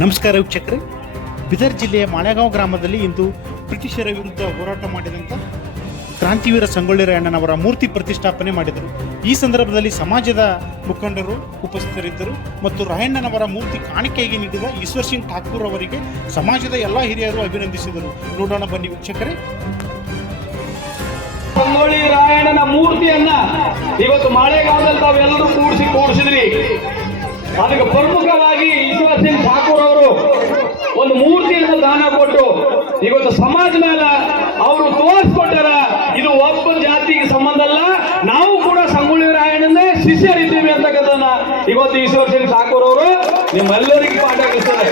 ನಮಸ್ಕಾರ ವೀಕ್ಷಕರೇ. ಬಿದರ್ ಜಿಲ್ಲೆಯ ಮಾಳೆಗಾಂವ್ ಗ್ರಾಮದಲ್ಲಿ ಇಂದು ಬ್ರಿಟಿಷರ ವಿರುದ್ಧ ಹೋರಾಟ ಮಾಡಿದಂಥ ಕ್ರಾಂತಿವೀರ ಸಂಗೊಳ್ಳಿ ರಾಯಣ್ಣನವರ ಮೂರ್ತಿ ಪ್ರತಿಷ್ಠಾಪನೆ ಮಾಡಿದರು. ಈ ಸಂದರ್ಭದಲ್ಲಿ ಸಮಾಜದ ಮುಖಂಡರು ಉಪಸ್ಥಿತರಿದ್ದರು ಮತ್ತು ರಾಯಣ್ಣನವರ ಮೂರ್ತಿ ಕಾಣಿಕೆಯಾಗಿ ನೀಡಿದ ಈಶ್ವರ್ ಸಿಂಗ್ ಠಾಕೂರ್ ಅವರಿಗೆ ಸಮಾಜದ ಎಲ್ಲ ಹಿರಿಯರು ಅಭಿನಂದಿಸಿದರು. ನೋಡೋಣ ಬನ್ನಿ ವೀಕ್ಷಕರೇ. ಸಂಗೊಳ್ಳಿ ರಾಯಣ್ಣನ ಮೂರ್ತಿಯನ್ನ ಇವತ್ತು ಮಾಳೆಗಾಲದಲ್ಲಿ ತಾವೆಲ್ಲರೂ ಕೂಡಿಸಿ ಕೂಡಿಸಿದ್ರಿ. ಅದಕ್ಕೆ ಪ್ರಮುಖವಾಗಿ ಈಶ್ವರ್ ಸಿಂಗ್ ಒಂದು ಮೂರ್ತಿಯನ್ನು ದಾನ ಕೊಟ್ಟು ಇವತ್ತು ಸಮಾಜ ಮೇಲ ಅವರು ತೋರಿಸ್ಕೊಟ್ಟಾರ, ಇದು ಒಬ್ಬ ಜಾತಿಗೆ ಸಂಬಂಧ ಅಲ್ಲ, ನಾವು ಕೂಡ ಸಂಗೊಳ್ಳಿ ರಾಯಣ್ಣನೇ ಶಿಷ್ಯರಿದ್ದೀವಿ ಅಂತಕ್ಕಂಥದ್ದನ್ನ ಇವತ್ತು ಈಶ್ವರ್ ಸಿಂಗ್ ಠಾಕೂರ್ ಅವರು ನಿಮ್ಮೆಲ್ಲರಿಗೂ ಪಾಠ ಕಲಿಸ್ತಾರೆ.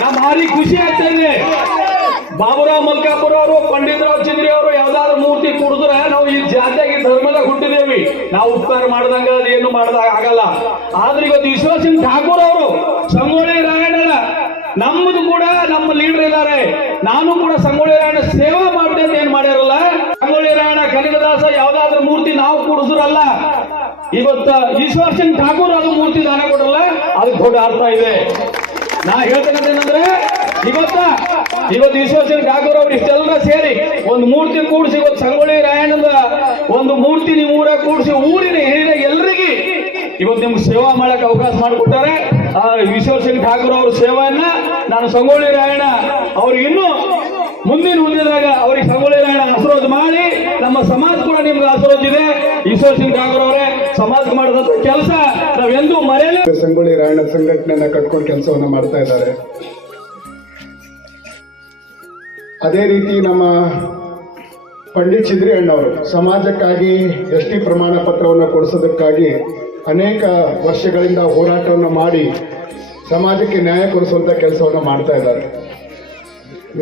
ನಾ ಭಾರಿ ಖುಷಿ ಆಗ್ತಾ ಇದೆ. ಬಾಬುರಾವ್ ಮಲ್ಕಾಪುರ ಅವರು, ಪಂಡಿತರಾವ್ ಚಿಂದ್ರಿ ಅವರು ಯಾವ್ದಾದ್ರು ಮೂರ್ತಿ ಕುಡಿದ್ರೆ ನಾವು ಈ ಜಾತಿಯಾಗಿ ಧರ್ಮದ ಹುಟ್ಟಿದೇವಿ. ನಾವು ಉಪಕಾರ ಮಾಡ್ದಂಗ ಏನು ಮಾಡ್ದಾಗ ಆಗಲ್ಲ. ಆದ್ರೆ ಇವತ್ತು ಈಶ್ವರ್ ಸಿಂಗ್ ಠಾಕೂರ್ ಅವರು ಸಂಗೊಳ್ಳಿ ರಾಯಣ್ಣನ ನಮ್ಮದು ಕೂಡ ನಮ್ಮ ಲೀಡರ್ ಇದ್ದಾರೆ. ನಾನು ಕೂಡ ಸಂಗೊಳ್ಳಿ ರಾಯಣ್ಣ ಸೇವಾ ಮಾಡ್ತೇನೆ ಅಂತ ಏನ್ ಮಾಡ್ಯಾರಲ್ಲ? ಸಂಗೊಳ್ಳಿ ರಾಯಣ್ಣ ಕನಕದಾಸ ಯಾವ್ದಾದ್ರು ಮೂರ್ತಿ ನಾವು ಕೂಡಿಸ್ರಲ್ಲ ಇವತ್ತ ಈಶ್ವರ್ ಸಿಂಗ್ ಠಾಕೂರ್ ಅದು ಮೂರ್ತಿ ದಾನ ಕೊಡಲ್ಲ, ಅದಕ್ಕೆ ದೊಡ್ಡ ಅರ್ಥ ಇದೆ. ನಾ ಹೇಳ್ತೇನೆ ಇವತ್ತ, ಇವತ್ತು ಈಶ್ವರ್ ಸಿಂಗ್ ಠಾಕೂರ್ ಅವ್ರು ಇಷ್ಟೆಲ್ಲ ಸೇರಿ ಒಂದು ಮೂರ್ತಿ ಕೂಡಿಸಿ ಇವತ್ತು ಸಂಗೊಳ್ಳಿ ರಾಯಣ್ಣದ ಒಂದು ಮೂರ್ತಿ ನೀವು ಊರ ಕೂಡಿಸಿ ಊರಿನ ಹಿರಿಯ ಎಲ್ರಿಗೆ ಇವತ್ತು ನಿಮ್ಗೆ ಸೇವಾ ಮಾಡಕ್ಕೆ ಅವಕಾಶ ಮಾಡಿಕೊಟ್ಟಾರೆ. ಈಶ್ವರ್ ಸಿಂಗ್ ಠಾಕೂರ್ ಅವ್ರ ಸೇವೆಯನ್ನ ನಾನು ಸಂಗೊಳ್ಳಿ ರಾಯಣ್ಣ ಅವ್ರಿಗೆ ಇನ್ನೂ ಮುಂದಿನ ಮುಂದಿನದಾಗ ಅವ್ರಿಗೆ ಸಂಗೊಳ್ಳಿ ರಾಯಣ್ಣ ಆಶೀರ್ವಾದ ಮಾಡಿ, ನಮ್ಮ ಸಮಾಜ ಕೂಡ ನಿಮ್ಗೆ ಆಶೀರ್ವಾದ ಇದೆ. ಈಶ್ವರ್ ಸಿಂಗ್ ಠಾಕೂರ್ ಅವರೇ, ಸಮಾಜ ಮಾಡಿದಂತ ಕೆಲಸ ನಾವೆಂದೂ ಮರೆಯಲ್ಲ. ಸಂಗೊಳ್ಳಿ ರಾಯಣ್ಣ ಸಂಘಟನೆಯನ್ನ ಕಟ್ಕೊಂಡು ಕೆಲಸವನ್ನ ಮಾಡ್ತಾ ಇದ್ದಾರೆ. ಅದೇ ರೀತಿ ನಮ್ಮ ಪಂಡಿತ್ ಚಿದ್ರಿ ಅಣ್ಣವರು ಸಮಾಜಕ್ಕಾಗಿ ಎಸ್ ಟಿ ಪ್ರಮಾಣ ಪತ್ರವನ್ನು ಕೊಡಿಸೋದಕ್ಕಾಗಿ ಅನೇಕ ವರ್ಷಗಳಿಂದ ಹೋರಾಟವನ್ನು ಮಾಡಿ ಸಮಾಜಕ್ಕೆ ನ್ಯಾಯ ಕೊಡಿಸುವಂಥ ಕೆಲಸವನ್ನು ಮಾಡ್ತಾ ಇದ್ದಾರೆ.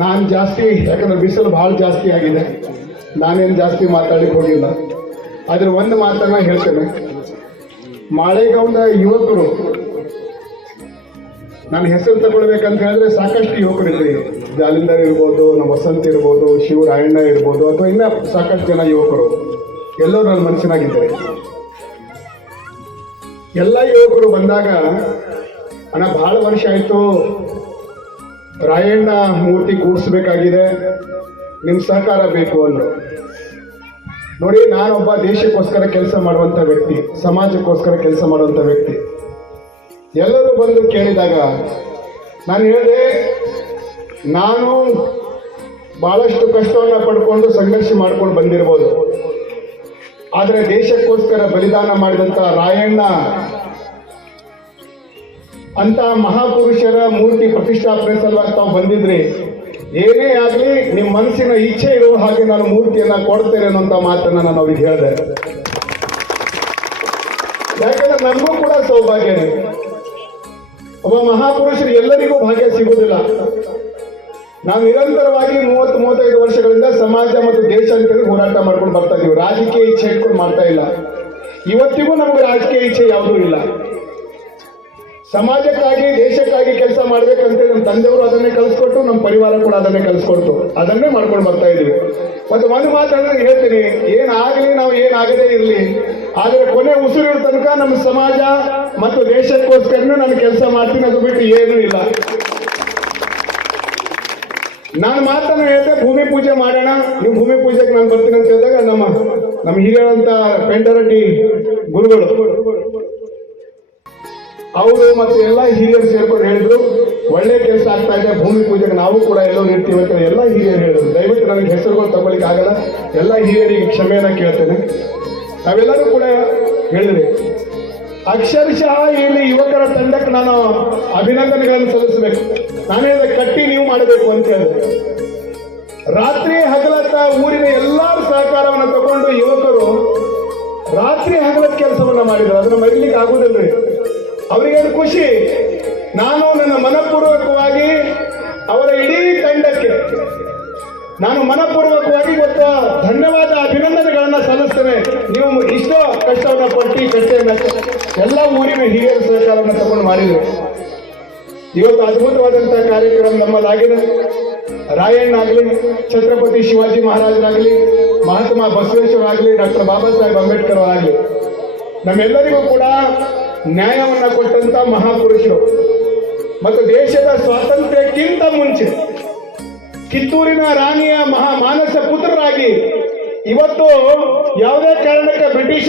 ನಾನು ಜಾಸ್ತಿ, ಯಾಕಂದ್ರೆ ಬಿಸಿಲು ಭಾಳ ಜಾಸ್ತಿ ಆಗಿದೆ. ನಾನೇನು ಜಾಸ್ತಿ ಮಾತಾಡಲಿಕ್ಕೆ ಹೋಗಿಲ್ಲ. ಆದರೆ ಒಂದು ಮಾತನ್ನ ಹೇಳ್ತೇನೆ. ಮಾಳೆಗೌಂಡ ಯುವಕರು, ನನ್ನ ಹೆಸರು ತಗೊಳ್ಬೇಕಂತ ಹೇಳಿದ್ರೆ ಸಾಕಷ್ಟು ಯುವಕರಿದ್ರಿ ಜಾಲಿಂದರ್ ಇರ್ಬೋದು, ನಮ್ಮ ವಸಂತ್ ಇರ್ಬೋದು, ಶಿವರಾಯಣ್ಣ ಇರ್ಬೋದು, ಅಥವಾ ಇನ್ನ ಸಾಕಷ್ಟು ಜನ ಯುವಕರು. ಎಲ್ಲರೂ ನನ್ನ ಮನಸ್ಸಿನಾಗಿದ್ದಾರೆ. ಎಲ್ಲ ಯುವಕರು ಬಂದಾಗ ಅಣ್ಣ ಬಹಳ ವರ್ಷ ಆಯಿತು. ರಾಯಣ್ಣ ಮೂರ್ತಿ ಕೂಡಿಸ್ಬೇಕಾಗಿದೆ. ನಿಮ್ಮ ಸಹಕಾರ ಬೇಕು ಅಂದರು. ನೋಡಿ, ನಾನೊಬ್ಬ ದೇಶಕ್ಕೋಸ್ಕರ ಕೆಲಸ ಮಾಡುವಂಥ ವ್ಯಕ್ತಿ, ಸಮಾಜಕ್ಕೋಸ್ಕರ ಕೆಲಸ ಮಾಡುವಂಥ ವ್ಯಕ್ತಿ. ಎಲ್ಲರೂ ಬಂದು ಕೇಳಿದಾಗ ನಾನು ಹೇಳಿದೆ, ನಾನು ಬಹಳಷ್ಟು ಕಷ್ಟವನ್ನು ಪಡ್ಕೊಂಡು ಸಂಘರ್ಷ ಮಾಡ್ಕೊಂಡು ಬಂದಿರ್ಬೋದು. ಆದರೆ ದೇಶಕ್ಕೋಸ್ಕರ ಬಲಿದಾನ ಮಾಡಿದಂಥ ರಾಯಣ್ಣ ಅಂತ ಮಹಾಪುರುಷರ ಮೂರ್ತಿ ಪ್ರತಿಷ್ಠಾಪನೆ ಸಲುವಾಗಿ ತಾವು ಬಂದಿದ್ರಿ. ಏನೇ ಆಗಲಿ ನಿಮ್ಮ ಮನಸ್ಸಿನ ಇಚ್ಛೆ ಇರುವ ಹಾಗೆ ನಾನು ಮೂರ್ತಿಯನ್ನ ಕೊಡ್ತೇನೆ ಅನ್ನೋಂಥ ಮಾತನ್ನ ನಾನು ಅವ್ರಿಗೆ ಹೇಳಿದೆ. ಯಾಕಂದ್ರೆ ನಮಗೂ ಕೂಡ ಸೌಭಾಗ್ಯನೇ ಒಬ್ಬ ಮಹಾಪುರುಷರು ಎಲ್ಲರಿಗೂ ಭಾಗ್ಯ ಸಿಗುವುದಿಲ್ಲ. ನಾವು ನಿರಂತರವಾಗಿ ಮೂವತ್ತು, ಮೂವತ್ತೈದು ವರ್ಷಗಳಿಂದ ಸಮಾಜ ಮತ್ತು ದೇಶ ಹೋರಾಟ ಮಾಡ್ಕೊಂಡು ಬರ್ತಾ ಇದೀವಿ. ರಾಜಕೀಯ ಇಚ್ಛೆ ಇಟ್ಕೊಂಡು ಮಾಡ್ತಾ ಇಲ್ಲ. ಇವತ್ತಿಗೂ ನಮಗೆ ರಾಜಕೀಯ ಇಚ್ಛೆ ಯಾವುದೂ ಇಲ್ಲ. ಸಮಾಜಕ್ಕಾಗಿ, ದೇಶಕ್ಕಾಗಿ ಕೆಲಸ ಮಾಡ್ಬೇಕಂತೇಳಿ ನಮ್ಮ ತಂದೆಯವರು ಅದನ್ನೇ ಕಲಿಸ್ಕೊಟ್ಟು ನಮ್ಮ ಪರಿವಾರ ಕೂಡ ಅದನ್ನೇ ಕಲಿಸ್ಕೊಡ್ತು. ಅದನ್ನೇ ಮಾಡ್ಕೊಂಡು ಬರ್ತಾ ಇದೀವಿ. ಮತ್ತೆ ಒಂದು ಮಾತಾಡಿದ್ರೆ ಹೇಳ್ತೀನಿ. ಏನಾಗಲಿ ನಾವು ಏನಾಗದೇ ಇರಲಿ. ಆದರೆ ಕೊನೆ ಉಸಿರಿನ ತನಕ ನಮ್ಮ ಸಮಾಜ ಮತ್ತು ದೇಶಕ್ಕೋಸ್ಕರನೂ ನಾನು ಕೆಲಸ ಮಾಡ್ತೀನಿ. ಅದು ಬಿಟ್ಟು ಏನೂ ಇಲ್ಲ. ನಾನು ಮಾತನ್ನು ಹೇಳಿದೆ, ಭೂಮಿ ಪೂಜೆ ಮಾಡೋಣ. ನೀವು ಭೂಮಿ ಪೂಜೆಗೆ ನಾನು ಬರ್ತೀನಿ ಅಂತ ಹೇಳಿದಾಗ ನಮ್ಮ ನಮ್ಮ ಹಿರಿಯರಂತ ಪೆಂಡರಡ್ಡಿ ಗುರುಗಳು. ಅವರು ಮತ್ತೆ ಎಲ್ಲ ಹಿರಿಯರು ಸೇರ್ಕೊಂಡು ಹೇಳಿದ್ರು, ಒಳ್ಳೆ ಕೆಲಸ ಆಗ್ತಾ ಇದೆ, ಭೂಮಿ ಪೂಜೆಗೆ ನಾವು ಕೂಡ ಎಲ್ಲೋ ನಿಲ್ತೀವಿ ಅಂತ ಎಲ್ಲ ಹಿರಿಯರು ಹೇಳಿದ್ರು. ದಯವಿಟ್ಟು ನನಗೆ ಹೆಸರುಗಳು ತಗೊಳ್ಳಿಕ್ಕೆ ಆಗಲ್ಲ. ಎಲ್ಲ ಹಿರಿಯರಿಗೆ ಕ್ಷಮೆಯನ್ನ ಕೇಳ್ತೇನೆ. ನಾವೆಲ್ಲರೂ ಕೂಡ ಹೇಳಿದ್ರಿ. ಅಕ್ಷರಶಃ ಇಲ್ಲಿ ಯುವಕರ ತಂಡಕ್ಕೆ ನಾನು ಅಭಿನಂದನೆಗಳನ್ನು ಸಲ್ಲಿಸಬೇಕು. ನಾನೇ ಕಟ್ಟಿ ನೀವು ಮಾಡಬೇಕು ಅಂತ ಹೇಳಿದೆ ರಾತ್ರಿ ಹಗಲತ್ತ ನನ್ನ ಮನಪೂರ್ವಕವಾಗಿ ಅವರ ಇಡೀ ತಂಡಕ್ಕೆ ನಾನು ಮನಪೂರ್ವಕವಾಗಿ ಇವತ್ತು ಧನ್ಯವಾದ ಅಭಿನಂದನೆಗಳನ್ನು ಸಲ್ಲಿಸ್ತೇನೆ. ನೀವು ಇಷ್ಟೋ ಕಷ್ಟವನ್ನು ಪಟ್ಟಿ ಕಟ್ಟೆಯನ್ನು ಎಲ್ಲ ಊರಿನ ಹಿರಿಯರ ಸಹಕಾರವನ್ನು ತಗೊಂಡು ಮಾಡಿದ್ರು. ಇವತ್ತು ಅದ್ಭುತವಾದಂತಹ ಕಾರ್ಯಕ್ರಮ ನಮ್ಮಲ್ಲಾಗಿದೆ ರಾಯಣ್ಣ ಆಗಲಿ ಛತ್ರಪತಿ ಶಿವಾಜಿ ಮಹಾರಾಜರಾಗಲಿ, ಮಹಾತ್ಮ ಬಸವೇಶ್ವರ ಆಗಲಿ, ಡಾಕ್ಟರ್ ಬಾಬಾ ಸಾಹೇಬ್ ಅಂಬೇಡ್ಕರ್ ಆಗಲಿ ನಮ್ಮೆಲ್ಲರಿಗೂ ಕೂಡ ನ್ಯಾಯವನ್ನ ಕೊಟ್ಟಂತ ಮಹಾಪುರುಷರು. ಮತ್ತು ದೇಶದ ಸ್ವಾತಂತ್ರ್ಯಕ್ಕಿಂತ ಮುಂಚೆ ಕಿತ್ತೂರಿನ ರಾಣಿಯ ಮಹಾ ಮಾನಸ ಪುತ್ರರಾಗಿ ಇವತ್ತು ಯಾವುದೇ ಕಾರಣಕ್ಕೆ ಬ್ರಿಟಿಷ್